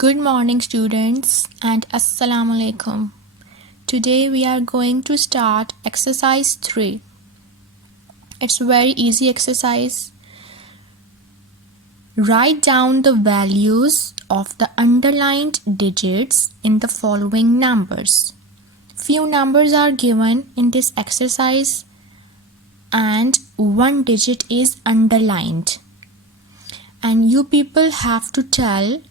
Good morning students and Assalamu alaikum. Today we are going to start exercise 3. It's a very easy exercise. Write down the values of the underlined digits in the following numbers. Few numbers are given in this exercise and one digit is underlined. And you people have to tell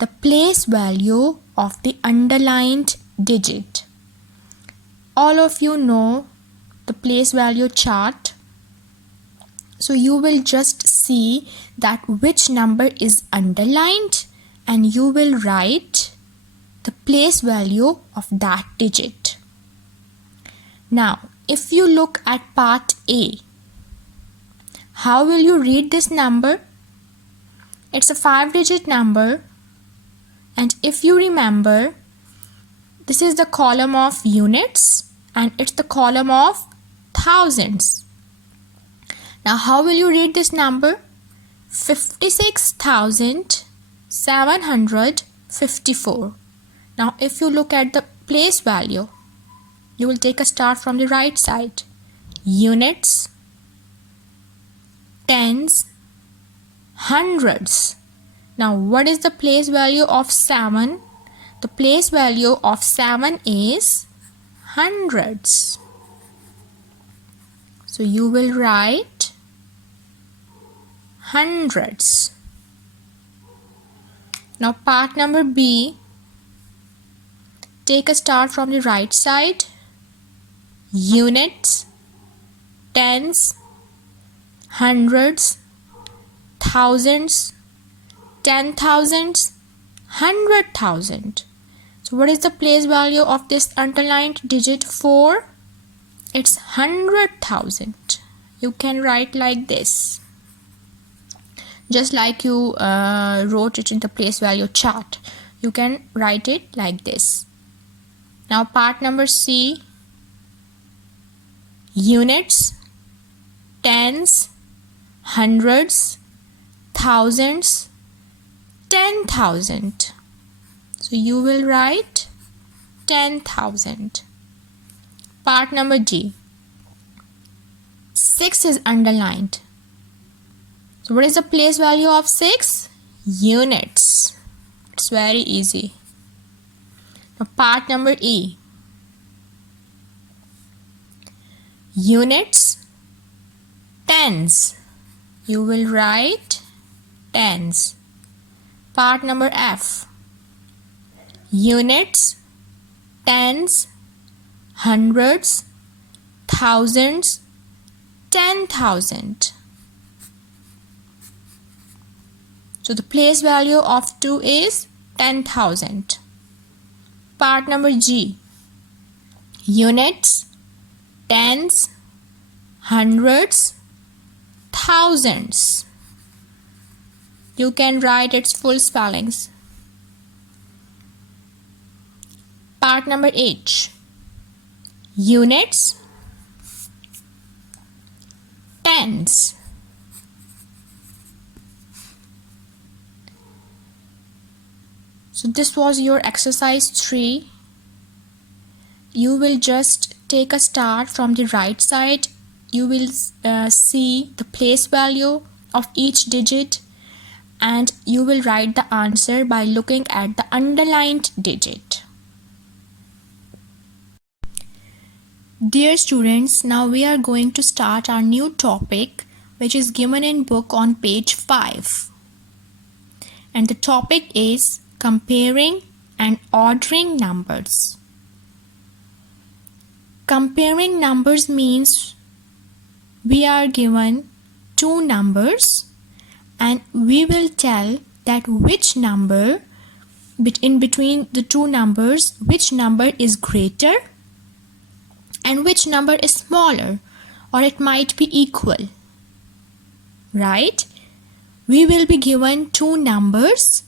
the place value of the underlined digit. All of you know the place value chart. So you will just see that which number is underlined and you will write the place value of that digit. Now, if you look at part A, how will you read this number? It's a 5-digit number. And if you remember, this is the column of units and it's the column of thousands. Now, how will you read this number? 56,754. Now, if you look at the place value, you will take a start from the right side. Units, tens, hundreds. Now, what is the place value of 7? The place value of 7 is hundreds. So, you will write hundreds. Now, part number B. Take a start from the right side. Units, tens, hundreds, thousands, 10,000, 100,000. So what is the place value of this underlined digit 4? It's 100,000. You can write like this. Just like you wrote it in the place value chart. You can write it like this. Now part number C. Units, tens, hundreds, thousands, 10,000. So you will write 10,000. Part number D. 6 is underlined. So what is the place value of 6? Units. It's very easy. Now part number E. Units, tens. You will write tens. Part number F. Units, tens, hundreds, thousands, 10,000. So the place value of 2 is 10,000. Part number G. Units, tens, hundreds, thousands. You can write its full spellings. Part number H. Units, tens. So this was your exercise 3. You will just take a start from the right side. You will see the place value of each digit. And you will write the answer by looking at the underlined digit. Dear students, now we are going to start our new topic which is given in book on page 5. And the topic is comparing and ordering numbers. Comparing numbers means we are given two numbers and we will tell that which number in between the two numbers, which number is greater and which number is smaller, or it might be equal. Right? We will be given two numbers.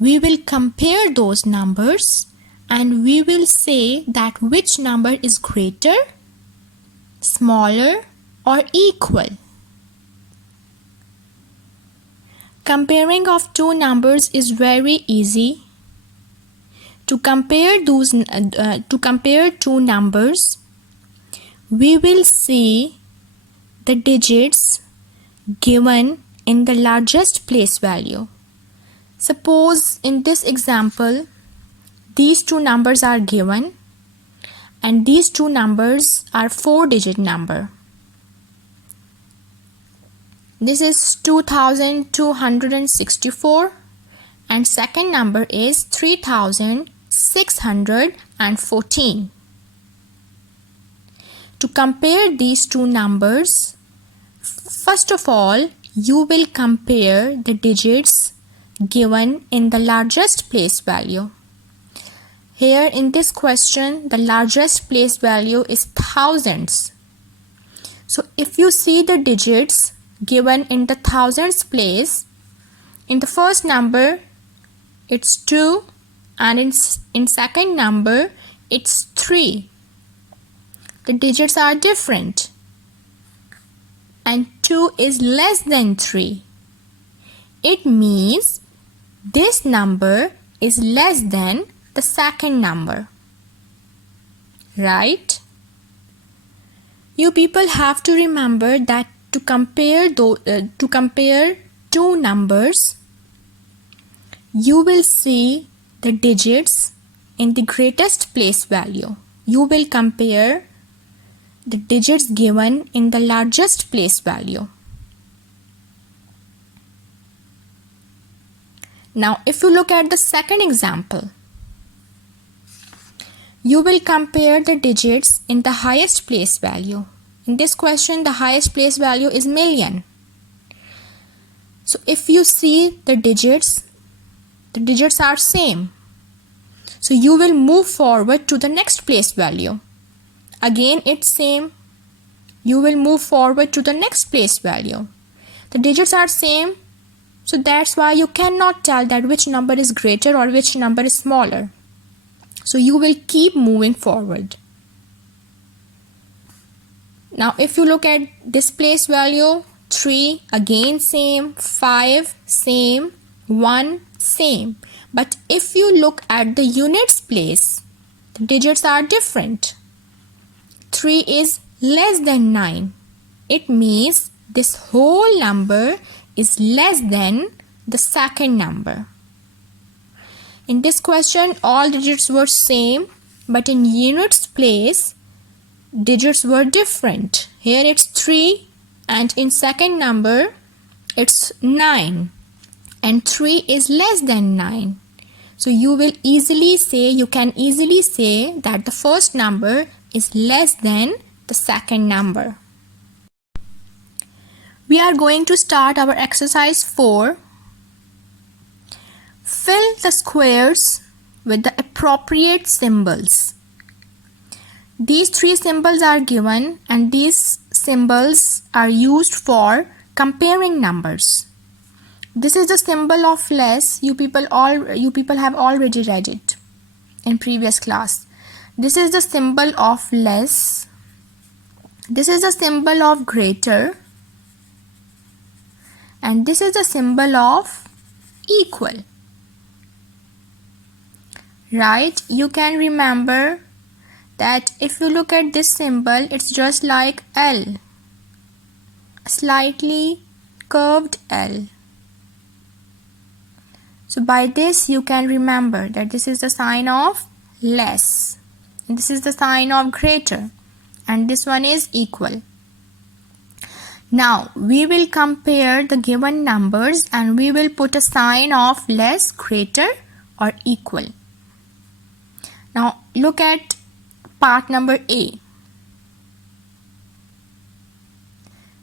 We will compare those numbers and we will say that which number is greater, smaller, or equal. Comparing of two numbers is very easy. To compare two numbers, we will see the digits given in the largest place value. Suppose in this example, these two numbers are given and these two numbers are 4-digit number. This is 2264 and second number is 3614. To compare these two numbers, first of all, you will compare the digits given in the largest place value. Here in this question, the largest place value is thousands. So if you see the digits given in the thousands place, in the first number it's 2 and in second number it's 3. The digits are different and 2 is less than 3. It means this number is less than the second number, right? You people have to remember that to compare two numbers, you will see the digits in the greatest place value. You will compare the digits given in the largest place value. Now, if you look at the second example, you will compare the digits in the highest place value. In this question, the highest place value is million. So if you see the digits are same. So you will move forward to the next place value. Again, it's same. You will move forward to the next place value. The digits are same. So that's why you cannot tell that which number is greater or which number is smaller. So you will keep moving forward. Now if you look at this place value, 3 again same, 5 same, 1 same. But if you look at the units place, the digits are different. 3 is less than 9. It means this whole number is less than the second number. In this question, all digits were same, but in units place, digits were different. Here it's 3 and in second number, it's 9 and 3 is less than 9. So you can easily say that the first number is less than the second number. We are going to start our exercise 4. Fill the squares with the appropriate symbols. These 3 symbols are given and these symbols are used for comparing numbers. This is the symbol of less. You people have already read it in previous class. This is the symbol of less. This is the symbol of greater. And this is the symbol of equal. Right? You can remember that if you look at this symbol, it's just like L. A slightly curved L. So by this you can remember that this is the sign of less. And this is the sign of greater. And this one is equal. Now we will compare the given numbers and we will put a sign of less, greater or equal. Now look at part number A.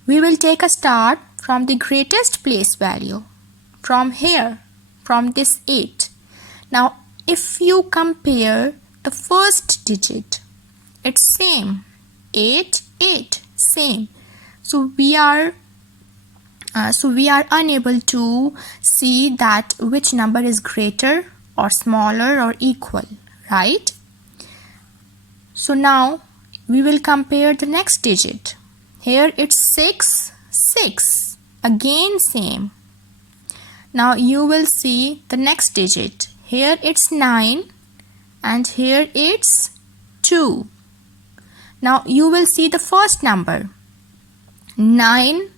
We will take a start from the greatest place value, from here, from this 8. Now if you compare the first digit, it's same, 8, 8, same. So we are unable to see that which number is greater or smaller or equal, right? So now we will compare the next digit. Here it's 6, 6. Again same. Now you will see the next digit. Here it's 9 and here it's 2. Now you will see the first number. 9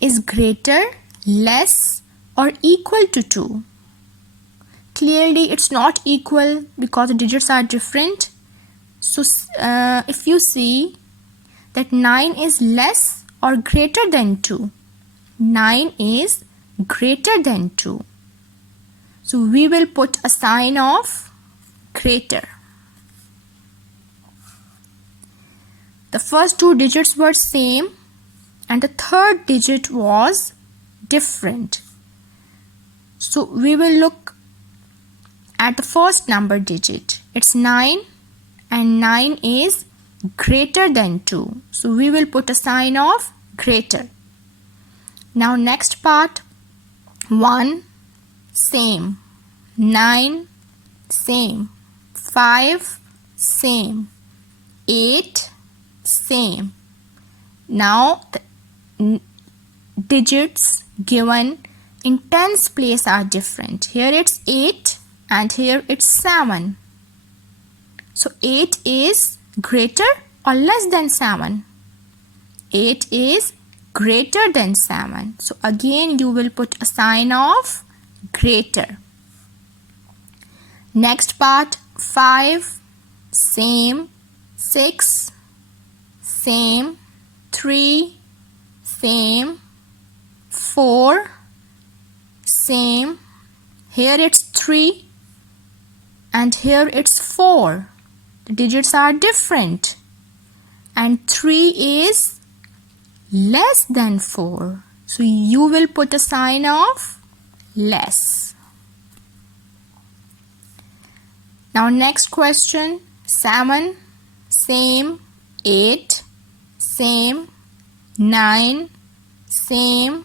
is greater, less or equal to 2. Clearly it's not equal because the digits are different. So if you see that 9 is less or greater than 2, 9 is greater than 2. So we will put a sign of greater. The first two digits were same and the third digit was different. So we will look at the first number digit. It's 9 and 9 is greater than 2. So we will put a sign of greater. Now next part, 1 same, 9 same, 5 same, 8 same. Now the digits given in tens place are different. Here it's 8 and here it's 7. So 8 is greater or less than 7? 8 is greater than 7. So again you will put a sign of greater. Next part, 5 same, 6 same, 3 same, 4 same. Here it's 3 and here it's 4. The digits are different and 3 is less than 4. So you will put a sign of less. Now next question, 7 same, 8 same, 9 same,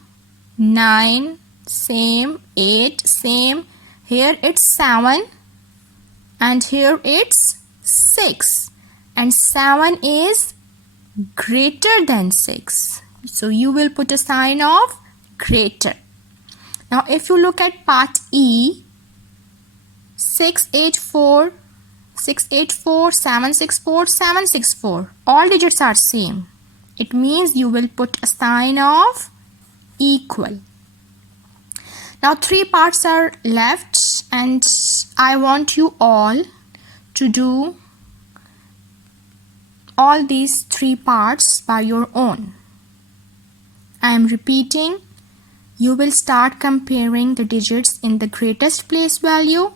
9 same, 8 same. Here it's 7 and here it's 6 and 7 is greater than 6. So you will put a sign of greater. Now if you look at part E, 684, 684, 764, 764. All digits are same. It means you will put a sign of equal. Now 3 parts are left and I want you all to do all these 3 parts by your own. I am repeating, you will start comparing the digits in the greatest place value,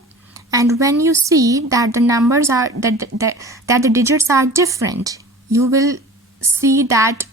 and when you see that the numbers are that the digits are different, you will see that